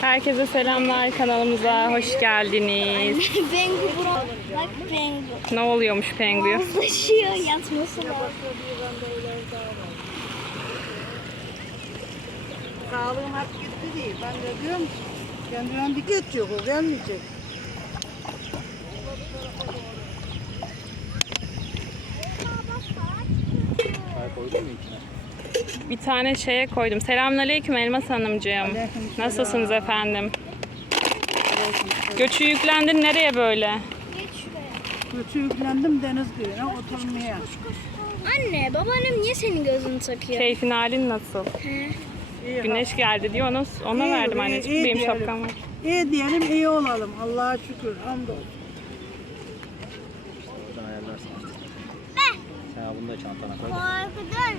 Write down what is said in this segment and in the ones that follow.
Herkese selamlar kanalımıza hoş geldiniz. Pengu bro. Bak pengu. Ne oluyormuş penguya? Uzlaşıyor yatması lazım. Sağlığım hep gitti değil. Ben de diyorum ki kendi önde geçiyor o gelmeyecek. Bir tane şeye koydum. Selamünaleyküm Elmas Hanımcığım. Nasılsınız efendim? Göçü yüklendin nereye böyle? Geç şuraya. Göçü yüklendim deniz kıyına oturmaya. Anne babaannem niye senin gözünü takıyor? Keyfin halin nasıl? İyi, Güneş geldi diyor ona, ona İyi, verdim iyi, anneciğim. iyi Benim diyelim. şapkam var. İyi diyelim iyi olalım. Allah'a şükür. Hamdolsun. Buradan ayarlarsın artık. Sen bunu da çantana koy. da. Korkudan.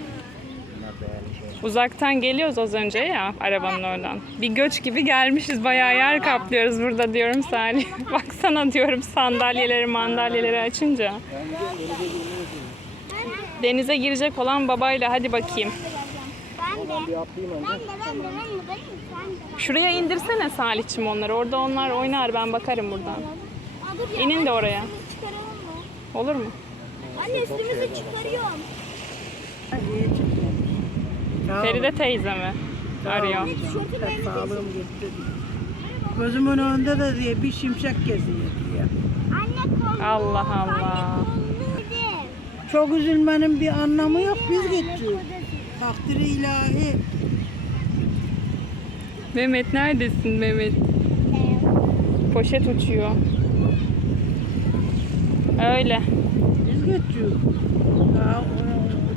Uzaktan geliyoruz az önce ya arabanın oradan. Bir göç gibi gelmişiz. Bayağı yer kaplıyoruz burada diyorum Salih. Baksana diyorum sandalyeleri mandalyeleri açınca. Denize girecek olan babayla hadi bakayım. Şuraya indirsene Salihçim onları. Orada onlar oynar ben bakarım buradan. İnin de oraya. Olur mu? Anne üstümüzü çıkarıyorum. Olun. Feride teyze mi? Arıyor. Benim. sağlığım gitti. Gözümün önünde de diye bir şimşek geziyor diye. Allah Allah. Çok üzülmenin bir anlamı yok. Biz geçiyoruz. Takdiri ilahi. Mehmet neredesin Mehmet? Poşet uçuyor. Öyle. Biz geçiyoruz. Daha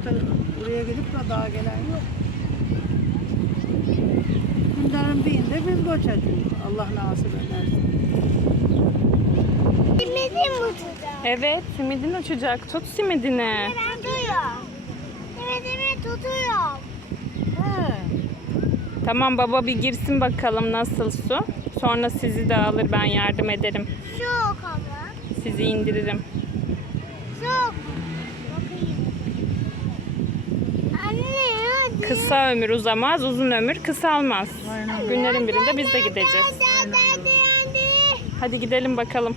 öte- buraya gidip de daha gelen yok. Günlerin birinde biz göçeceğiz. Allah nasip ederse. Bilmediğim uçacağım. Evet simidin uçacak. Tut simidini. Ben tutuyorum. Simidimi tutuyorum. Tamam baba bir girsin bakalım nasıl su. Sonra sizi de alır ben yardım ederim. Çok ama. Sizi indiririm. Çok. Bakayım. Anne hadi. Kısa ömür uzamaz, uzun ömür kısalmaz. Günlerin birinde biz de gideceğiz. Hadi gidelim bakalım.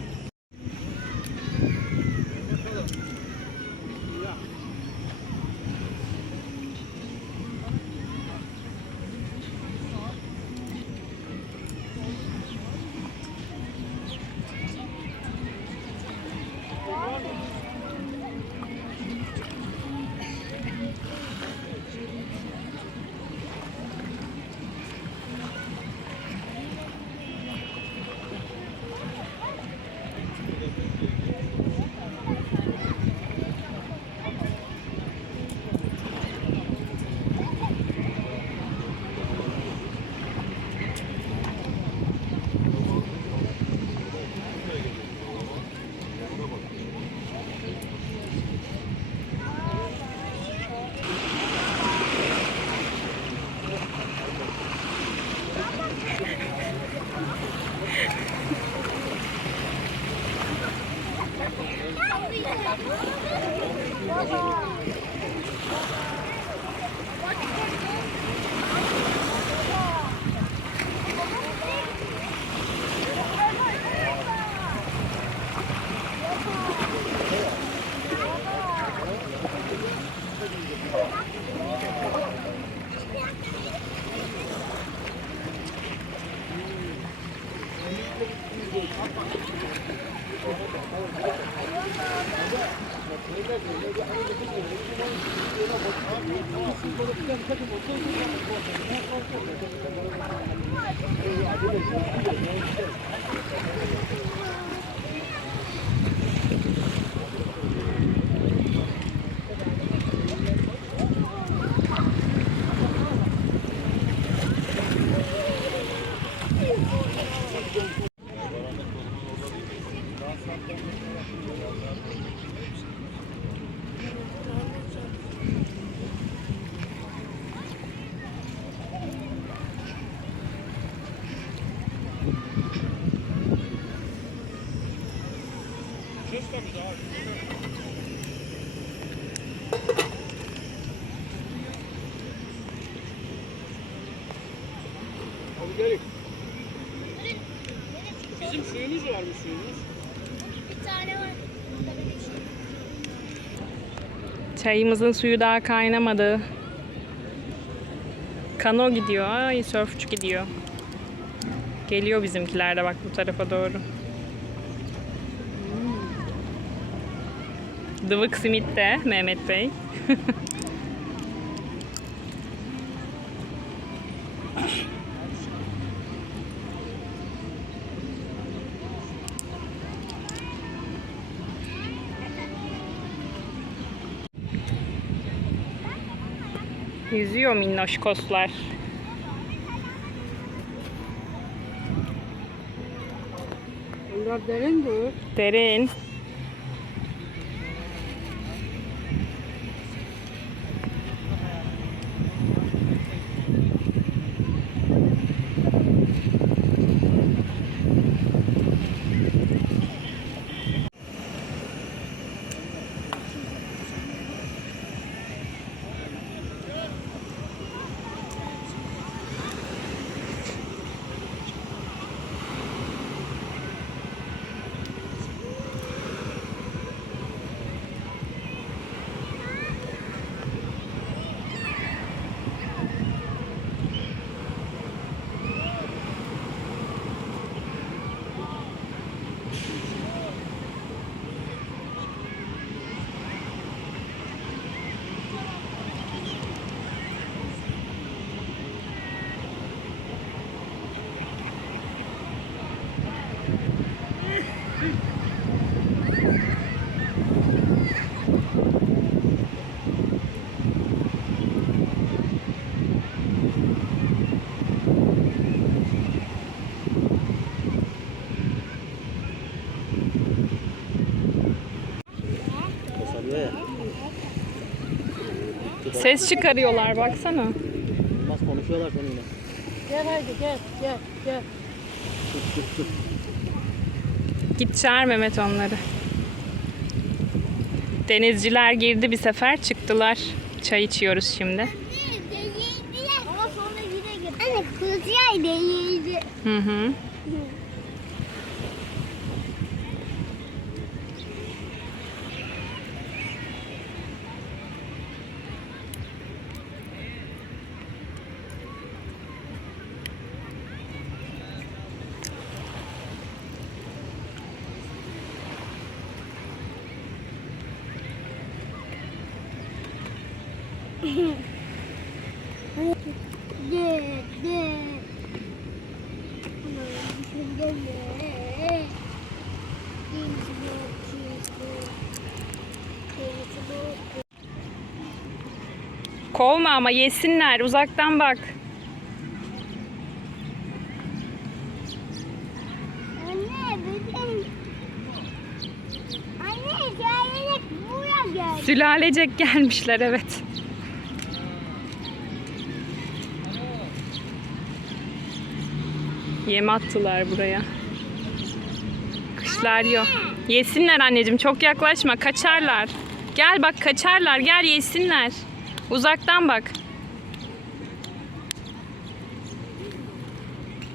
Bizim suyumuz var mı suyumuz? Bir tane var. Çayımızın suyu daha kaynamadı. Kano gidiyor. Ay sörfçü gidiyor. Geliyor bizimkiler de bak bu tarafa doğru. Dıvık simit de Mehmet Bey. Yüzüyor minnoş koslar. Onlar derin dur. Derin. Ses çıkarıyorlar baksana. Nasıl konuşuyorlar seninle. Gel hadi gel gel gel. Git çağır Mehmet onları. Denizciler girdi bir sefer çıktılar. Çay içiyoruz şimdi. Ama sonra yine gitti. Anne kuzey değildi. Hı hı. De de. Şimdi de. Deniz bu. Deniz bu. Kovma ama yesinler uzaktan bak. Anne buraya. Sülalecek gelmişler evet. Yem attılar buraya. Kışlar yok. Yesinler anneciğim çok yaklaşma kaçarlar. Gel bak kaçarlar gel yesinler. Uzaktan bak.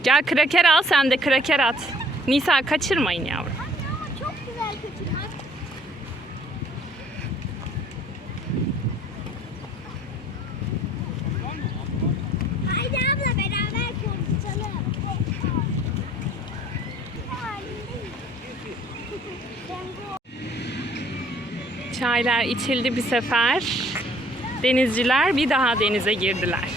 Gel kraker al sen de kraker at. Nisa kaçırmayın yavrum. Anne ama çok güzel kaçırmak. Haydi abla beraber konuşalım. Halindeyim. Ben bu Çaylar içildi bir sefer. Denizciler bir daha denize girdiler.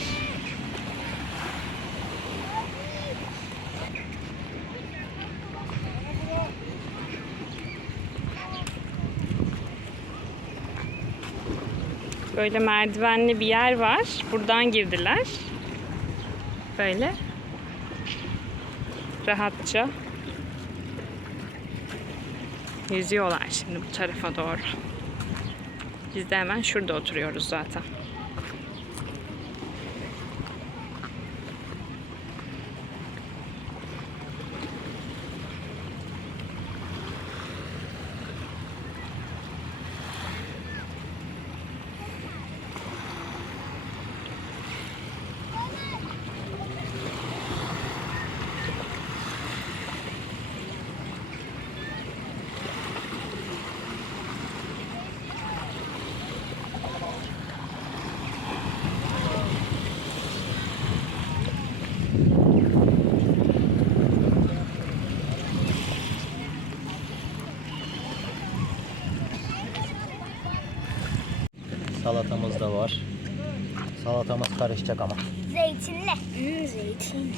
Böyle merdivenli bir yer var. Buradan girdiler. Böyle. Rahatça. Yüzüyorlar şimdi bu tarafa doğru. Biz de hemen şurada oturuyoruz zaten. Salatamız da var. Salatamız karışacak ama. Zeytinli. Hmm, zeytin.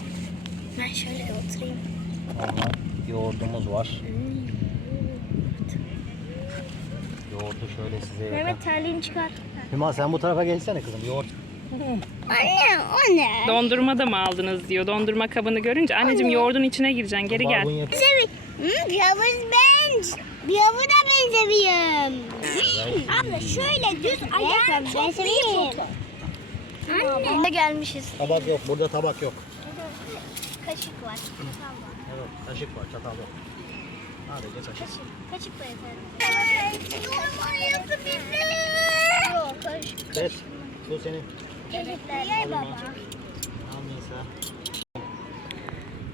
Ben şöyle oturayım. Normal yoğurdumuz var. Yoğurdu şöyle size. Mehmet terliğini çıkar. Hüma sen bu tarafa gelsene kızım. Yoğurt. Anne o ne? Dondurma da mı aldınız diyor. Dondurma kabını görünce anneciğim yoğurdun içine gireceksin. Geri gel. Barbun yap- Sevi. Hmm, Yavuz ben. Yavuz da ben seviyorum. Abla şöyle düz ayağını toplayıp otur. Anne. gelmişiz. Tabak yok. Burada tabak yok. Kaşık var. Evet. Kaşık var. Çatal yok. Sadece kaşık. Kaşık. Kaşık da yeter. Yorma yaptı bizi. Yok kaşık. Evet. Bu senin. Baba.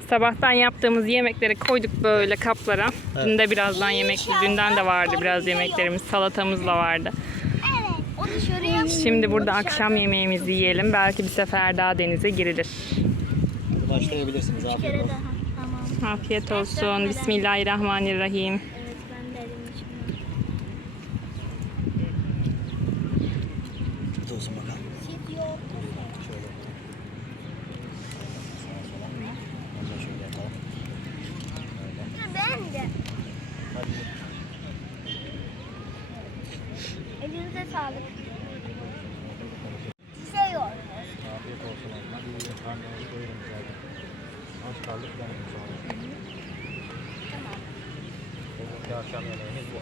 Sabahtan yaptığımız yemekleri koyduk böyle kaplara. Evet. Dün de birazdan yemek, dünden de vardı biraz yemeklerimiz. Salatamız da vardı. Şimdi burada akşam yemeğimizi yiyelim. Belki bir sefer daha denize girilir. Başlayabilirsiniz. Afiyet olsun. Afiyet olsun. Bismillahirrahmanirrahim. Evet ben de elim içimde. Afiyet olsun bakalım. Süt yoğurtlu. Şöyle. Sağa sola. Ondan şöyle yapalım. Böyle. Ben de. Hadi. Elinize sağlık. Size yoğurt. Afiyet olsun. Hadi yiyin. Karnınızı doyurun zaten. Az kaldık ben sonra. Bugünkü akşam yemeğimiz bu.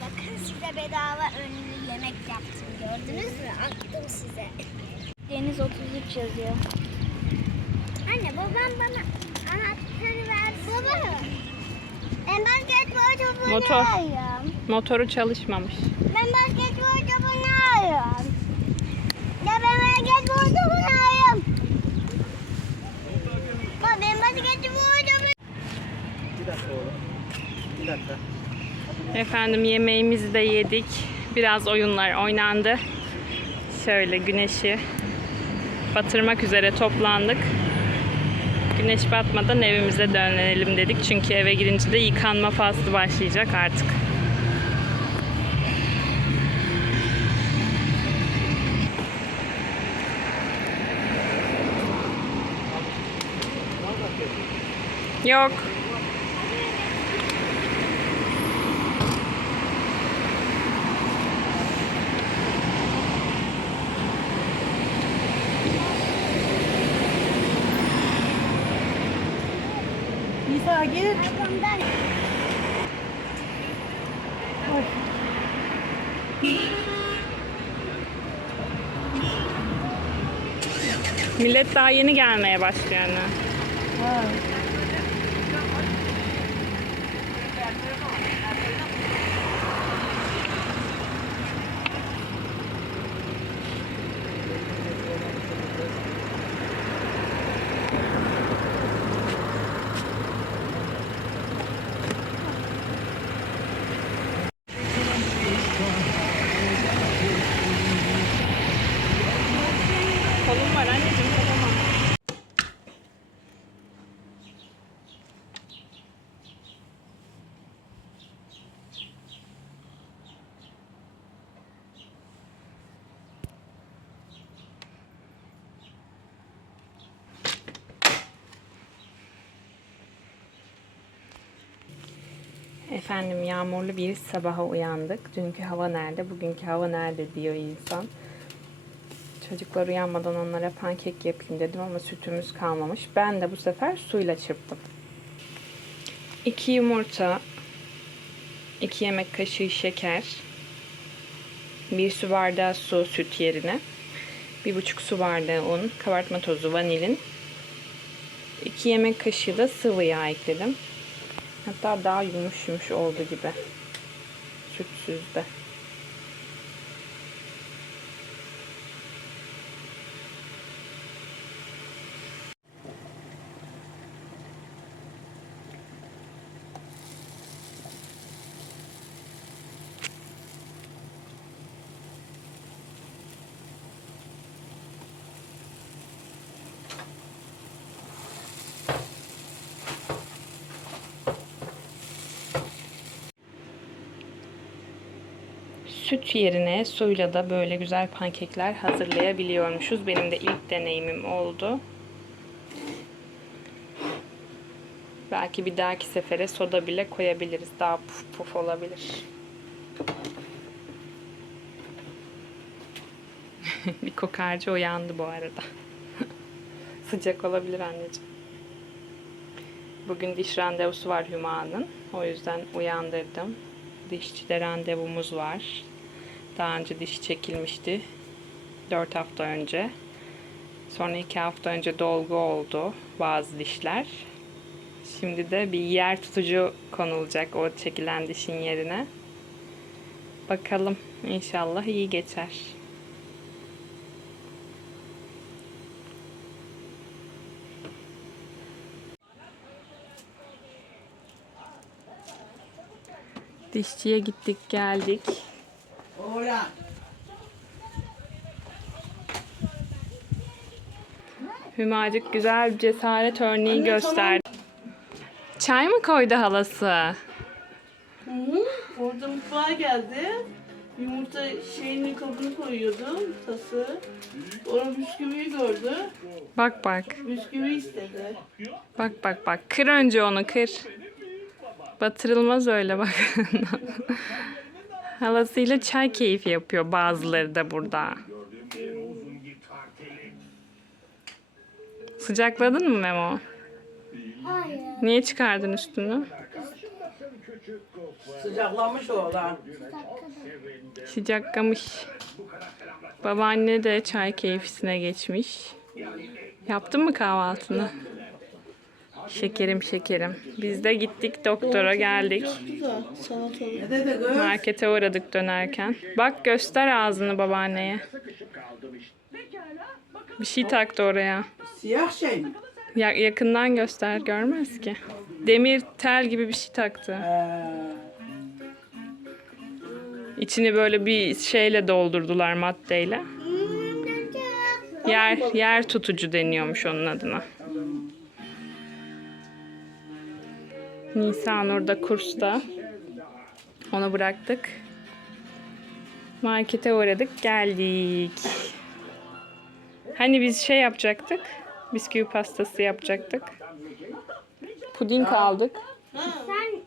Bakın size bedava önlü yemek yaptım. Gördünüz mü? Attım size. Deniz 33 yazıyor. Anne babam bana anahtarı ver. Baba. Ben basketbol topunu Motor. arıyorum. Motoru çalışmamış. Ben basketbol Efendim yemeğimizi de yedik. Biraz oyunlar oynandı. Şöyle güneşi batırmak üzere toplandık. Güneş batmadan evimize dönelim dedik. Çünkü eve girince de yıkanma faslı başlayacak artık. Yok. Nisa gir. arkamdan. Millet daha yeni gelmeye başlıyor. Ha. Var anneciğim. Efendim yağmurlu bir sabaha uyandık. Dünkü hava nerede, bugünkü hava nerede diyor insan. Çocuklar uyanmadan onlara pankek yapayım dedim ama sütümüz kalmamış. Ben de bu sefer suyla çırptım. 2 yumurta, 2 yemek kaşığı şeker, 1 su bardağı su süt yerine, 1,5 su bardağı un, kabartma tozu, vanilin, 2 yemek kaşığı da sıvı yağ ekledim. Hatta daha yumuş yumuş oldu gibi. Sütsüz de. Süt yerine suyla da böyle güzel pankekler hazırlayabiliyormuşuz. Benim de ilk deneyimim oldu. Belki bir dahaki sefere soda bile koyabiliriz. Daha puf puf olabilir. bir kokarcı uyandı bu arada. Sıcak olabilir anneciğim. Bugün diş randevusu var Hüma'nın. O yüzden uyandırdım. Dişçide randevumuz var. Daha önce diş çekilmişti. 4 hafta önce. Sonra 2 hafta önce dolgu oldu bazı dişler. Şimdi de bir yer tutucu konulacak o çekilen dişin yerine. Bakalım inşallah iyi geçer. Dişçiye gittik geldik. Oğlan. Hümacık güzel bir cesaret örneği gösterdi. Çay mı koydu halası? Hı hı. Orada mutfağa geldi. Yumurta şeyini kabını koyuyordu, tası. Sonra bisküviyi gördü. Bak bak. Bisküvi istedi. Bak bak bak. Kır önce onu kır. Batırılmaz öyle bak. Halasıyla çay keyfi yapıyor bazıları da burada. Sıcakladın mı Memo? Hayır. Niye çıkardın üstünü? Sıcaklamış oğlan. Sıcaklamış. Babaanne de çay keyfisine geçmiş. Yaptın mı kahvaltını? Şekerim şekerim. Biz de gittik doktora geldik. Markete uğradık dönerken. Bak göster ağzını babaanneye. Bir şey taktı oraya. Siyah şey mi? Ya, yakından göster görmez ki. Demir tel gibi bir şey taktı. İçini böyle bir şeyle doldurdular maddeyle. Yer yer tutucu deniyormuş onun adına. Nisan orada kursta. Onu bıraktık. Markete uğradık geldik. Hani biz şey yapacaktık. Bisküvi pastası yapacaktık. Puding aldık. Sen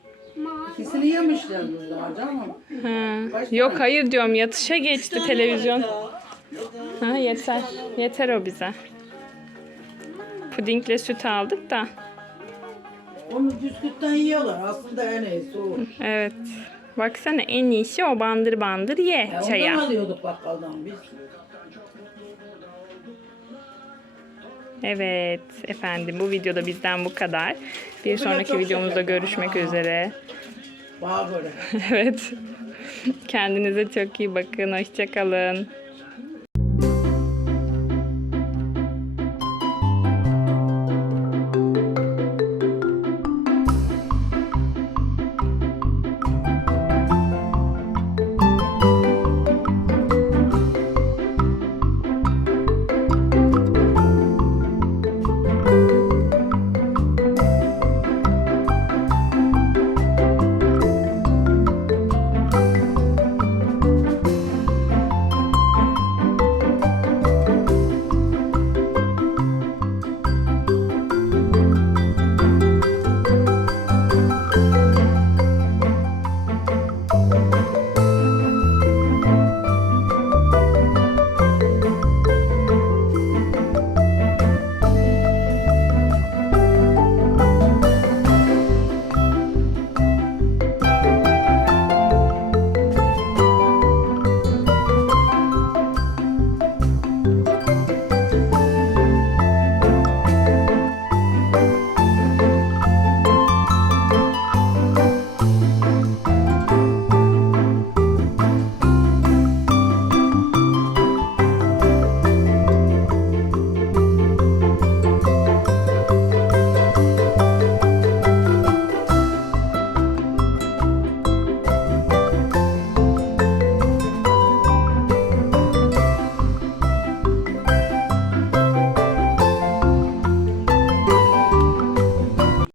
ikisini yemişler bunlar canım. Ha. Yok hayır diyorum yatışa geçti televizyon. Ha, yeter. Yeter o bize. Pudingle süt aldık da. Onu bisküvitten yiyorlar. Aslında en iyisi o. Evet. Baksana en iyisi o bandır bandır ye Ya ondan çaya. alıyorduk bakkaldan biz. Evet efendim bu videoda bizden bu kadar. Bir sonraki çok videomuzda şeker. görüşmek üzere. Bana böyle. Evet. Kendinize çok iyi bakın. Hoşçakalın.